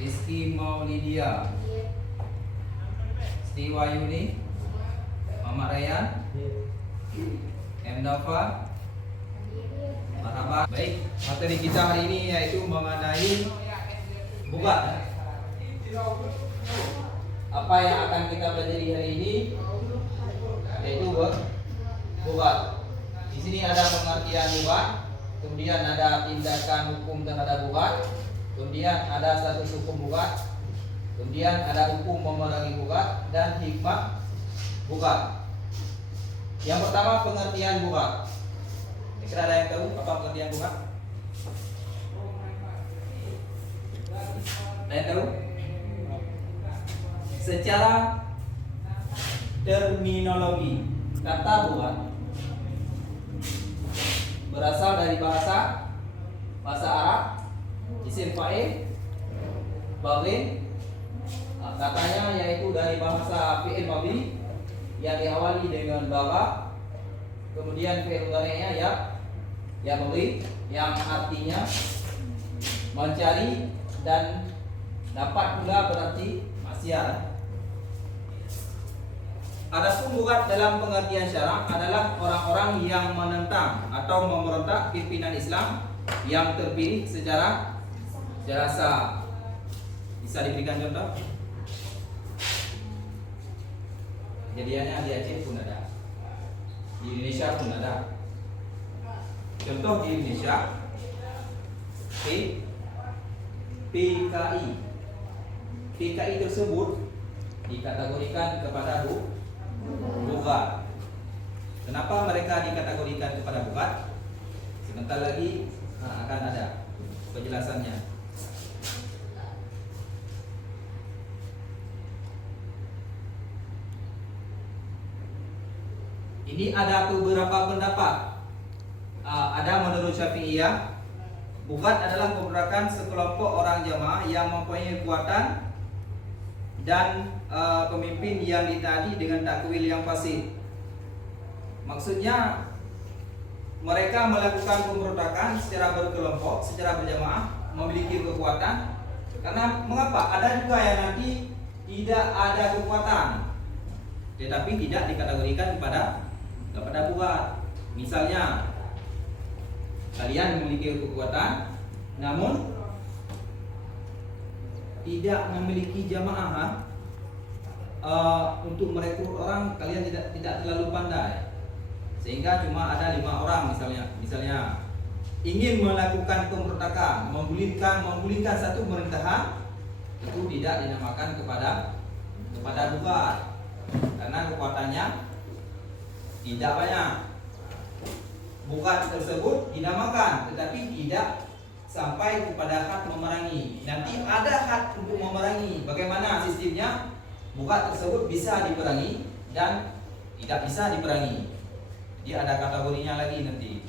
Rizky Maulidia, Siti Wayuni, Muhammad Rayyan, M. Dafa. Marhaba. Baik, materi kita hari ini yaitu mengenai bugat. Apa yang akan kita pelajari hari ini yaitu bugat. Di sini ada pengertian bugat, kemudian ada tindakan hukum terhadap bugat, kemudian ada status hukum bugat, kemudian ada hukum memerangi bugat dan hikmah bugat. Yang pertama, pengertian bugat. Kira ada yang tahu apa pengertian bugat? Ada yang tahu? Secara terminologi, kata bugat berasal dari bahasa Arab, isim fa'il, baghi. Katanya yaitu dari bahasa fi'il madhi yang diawali dengan bagha, kemudian fi'il mudhari'nya ya baghi, yang artinya mencari, dan dapat pula berarti maksiat. Adapun bugat dalam pengertian syara' adalah orang-orang yang menentang atau memberontak pimpinan Islam yang terpilih secara sah. Bisa diberikan contoh? Kejadiannya di Aceh pun ada, di Indonesia pun ada. Contoh di Indonesia, PKI tersebut dikategorikan kepada bugat. Kenapa mereka dikategorikan kepada bugat? Sebentar lagi akan ada penjelasannya. Ini ada beberapa pendapat. Ada menurut Syafi'iyah, bugat adalah perbudakan sekelompok orang jamaah yang mempunyai kekuatan dan pemimpin yang ditaati dengan takwil yang fasih. Maksudnya mereka melakukan pemberontakan secara berkelompok, secara berjamaah, memiliki kekuatan. Karena mengapa? Ada juga yang nanti tidak ada kekuatan, tetapi tidak dikategorikan kepada bugat. Misalnya kalian memiliki kekuatan, namun tidak memiliki jamaah untuk merekrut orang, kalian tidak terlalu pandai, sehingga cuma ada 5 orang misalnya ingin melakukan pemberontakan, menggulingkan satu pemerintahan, itu tidak dinamakan kepada bugat karena kekuatannya tidak banyak. Bugat tersebut dinamakan tetapi tidak sampai kepada hak memerangi. Nanti ada hak untuk memerangi. Bagaimana sistemnya? Bugat tersebut bisa diperangi dan tidak bisa diperangi. Jadi ada kategorinya lagi nanti.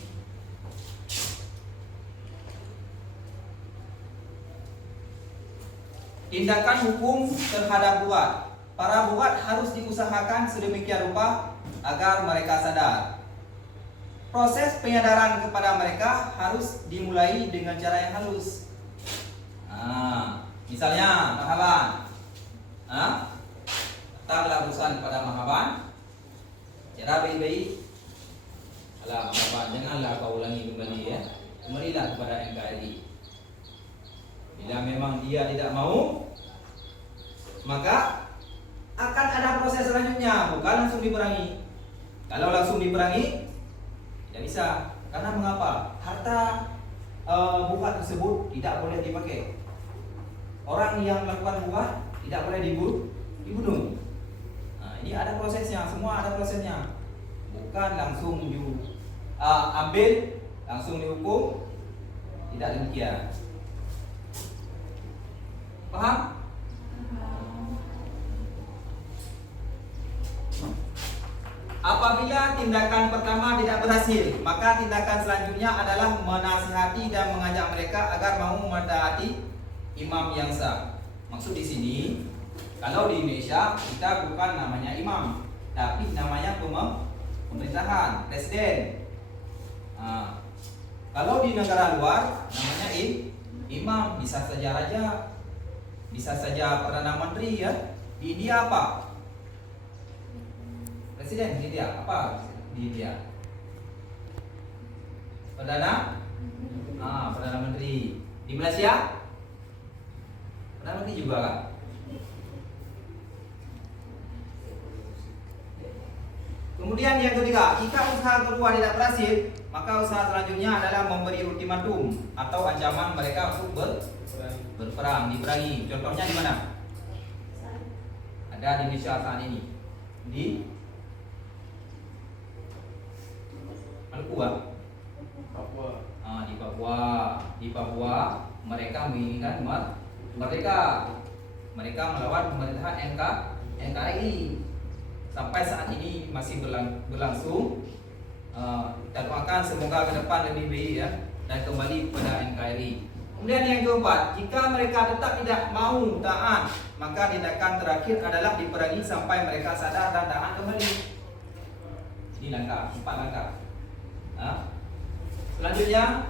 Tindakan hukum terhadap bugat. Para bugat harus diusahakan sedemikian rupa agar mereka sadar. Proses penyadaran kepada mereka harus dimulai dengan cara yang halus. Misalnya Mahaban, datanglah urusan kepada Mahaban, cara baik-baik. Alah Mahaban, janganlah kau ulangi kembali ya. Kembalilah kepada NKRI. Bila memang dia tidak mau, maka akan ada proses selanjutnya, bukan langsung diperangi. Kalau langsung diperangi tidak bisa. Karena mengapa? Harta bugat tersebut tidak boleh dipakai. Orang yang melakukan bugat tidak boleh dibunuh. Ini ada prosesnya, semua ada prosesnya. Bukan langsung ambil, langsung dihukum. Tidak demikian. Paham? Apabila tindakan pertama tidak berhasil, maka tindakan selanjutnya adalah menasihati dan mengajak mereka agar mau mentaati imam yang sah. Maksud di sini, kalau di Indonesia kita bukan namanya imam, tapi namanya pemerintahan, presiden. Kalau di negara luar namanya imam, bisa saja raja. Bisa saja Perdana Menteri ya. Di India apa? Presiden di India apa? Di India Perdana Menteri. Di Malaysia Perdana Menteri juga kan? Kemudian yang ketiga, jika usaha kedua tidak berhasil, maka usaha selanjutnya adalah memberi ultimatum atau ancaman mereka untuk berperang, diperangi. Contohnya di mana? Ada di Indonesia saat ini. Di Papua. Di Papua mereka menginginkan merdeka. Mereka melawan pemerintahan NKRI. Sampai saat ini masih berlangsung. Kita doakan semoga ke depan lebih baik ya, dan kembali pada NKRI. Kemudian yang keempat, jika mereka tetap tidak mau taat, maka tindakan terakhir adalah diperangi sampai mereka sadar dan taat kembali. Ini langkah, 4 langkah. Selanjutnya,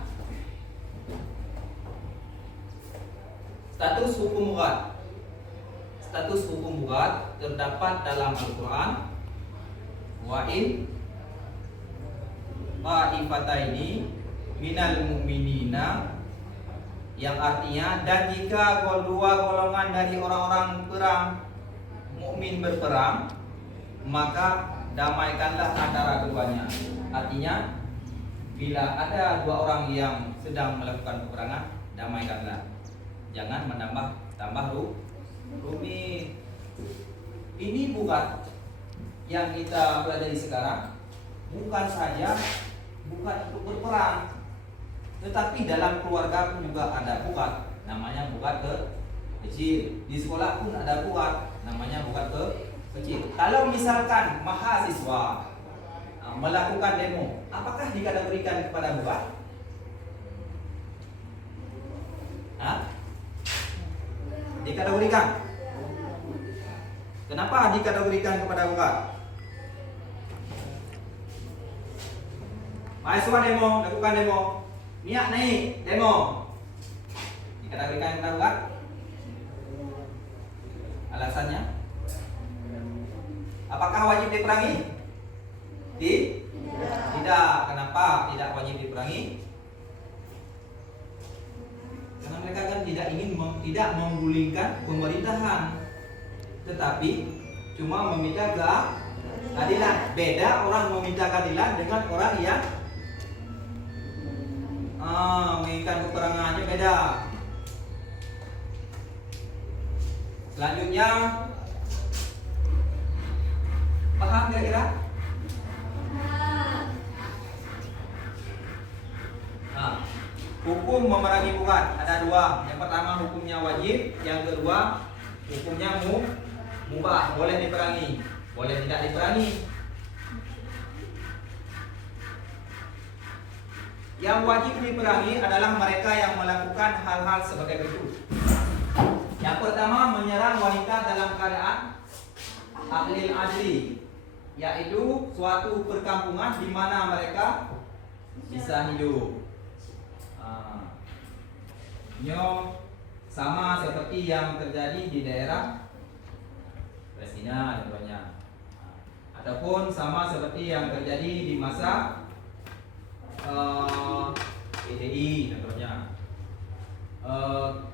status hukum murad. Status hukum murad terdapat dalam Al-Quran. Wa'in ta'ifataini minal mu'minina, yang artinya, dan jika dua golongan dari orang-orang perang mukmin berperang, maka damaikanlah antara keduanya. Artinya, bila ada dua orang yang sedang melakukan peperangan, damaikanlah. Jangan tambah rumit. Ini bukan yang kita pelajari sekarang, bukan untuk berperang, tetapi dalam keluarga pun juga ada bukat, namanya bukat kecil. Di sekolah pun ada bukat, namanya bukat kecil. Kalau misalkan mahasiswa melakukan demo, apakah dikategorikan kepada bukat? Dikategorikan. Kenapa dikategorikan kepada bukat? Mahasiswa demo, lakukan demo, niat naik demo, dikategorikan kepada bukat? Alasannya? Apakah wajib diperangi? Tidak. Kenapa tidak wajib diperangi? Karena mereka kan tidak ingin tidak menggulingkan pemerintahan, tetapi cuma meminta keadilan. Beda orang meminta keadilan dengan orang yang menginginkan peperangannya, beda. Selanjutnya, paham kira-kira? Hukum memerangi bukan ada dua. Yang pertama hukumnya wajib, yang kedua hukumnya mubah, boleh diperangi, boleh tidak diperangi. Yang wajib diperangi adalah mereka yang melakukan hal-hal sebagai berikut. Yang pertama, menyerang wanita dalam keadaan aqlil adli, yaitu suatu perkampungan di mana mereka bisa hidup. Sama seperti yang terjadi di daerah Palestina contohnya, ataupun sama seperti yang terjadi di masa PTI contohnya.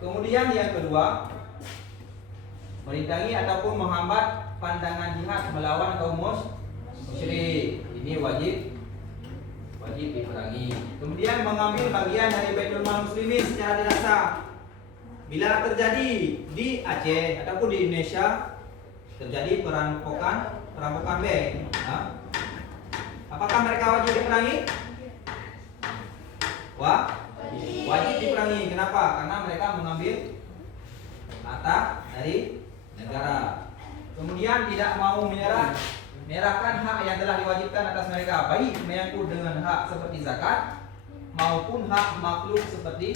Kemudian yang kedua, merintangi ataupun menghambat pandangan jihad melawan kaum musyrik. Ini wajib diperangi. Kemudian mengambil bagian dari Baitul Mal Muslimin secara tidak sah. Bila terjadi di Aceh ataupun di Indonesia terjadi perampokan bank, apakah mereka wajib diperangi? Wajib diperangi. Kenapa? Karena mereka mengambil harta dari negara. Kemudian tidak mau menyerahkan hak yang telah diwajibkan atas mereka, baik menyangkut dengan hak seperti zakat maupun hak makhluk seperti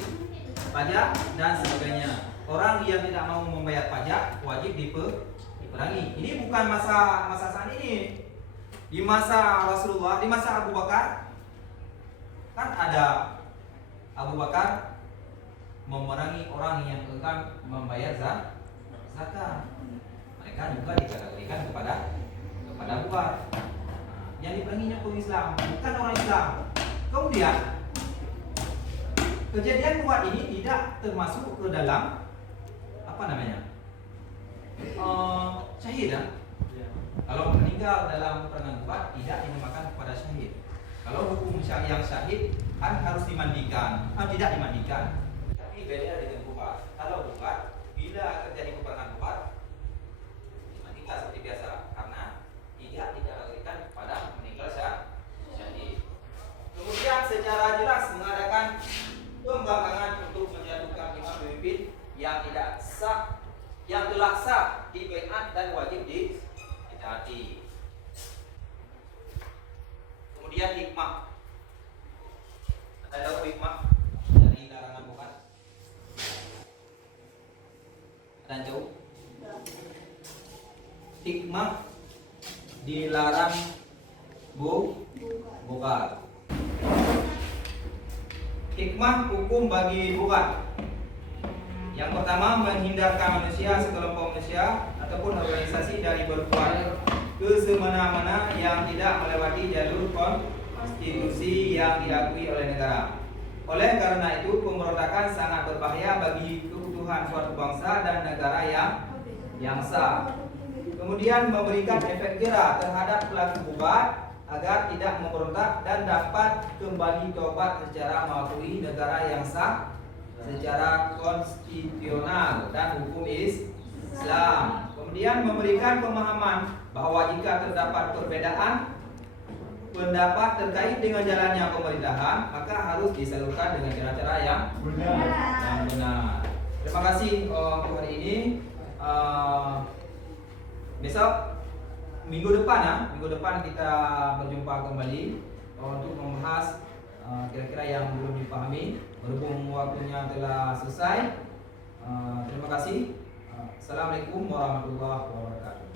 pajak dan sebagainya. Orang yang tidak mau membayar pajak wajib diperangi. Ini bukan masa saat ini. Di masa Rasulullah, di masa Abu Bakar, kan ada Abu Bakar memerangi orang yang enggan membayar zakat. Mereka juga dikategorikan kepada luar. Yang diperanginya kaum Islam, bukan orang Islam. Kemudian kejadian Uhud ini tidak termasuk ke dalam apa namanya? Syahid ya? Kalau meninggal dalam peperangan Uhud tidak dinamakan kepada syahid. Kalau hukum yang syahid kan harus dimandikan, tidak dimandikan. Tapi beda dengan Uhud. Kalau Uhud bila terjadi peperangan Uhud dimandikan seperti biasa karena tidak dikategorikan kepada meninggal syahid. Kemudian secara jelas mengadakan pembangkangan untuk menjatuhkan imam pemimpin yang tidak sah, yang telah sah di baiat dan wajib ditaati. Kemudian hikmah. Ada tahu hikmah dari larangan bukan? Dan jauh. Hikmah dilarang bukan. Hikmah hukum bagi bukan. Yang pertama, menghindarkan manusia, sekelompok manusia ataupun organisasi dari berbuat ke semena-mena yang tidak melewati jalur konstitusi yang diakui oleh negara. Oleh karena itu, pemberontakan sangat berbahaya bagi keutuhan suatu bangsa dan negara yang sah. Kemudian memberikan efek jera terhadap pelaku bubat agar tidak memberontak dan dapat kembali tobat secara mematuhi negara yang sah secara konstitusional dan hukum Islam. Kemudian memberikan pemahaman bahwa jika terdapat perbedaan pendapat terkait dengan jalannya pemerintahan, maka harus disalurkan dengan cara-cara yang benar. Terima kasih untuk hari ini. Besok minggu depan kita berjumpa kembali untuk membahas kira-kira yang belum dipahami. Berhubung waktunya telah selesai. Terima kasih. Assalamualaikum warahmatullahi wabarakatuh.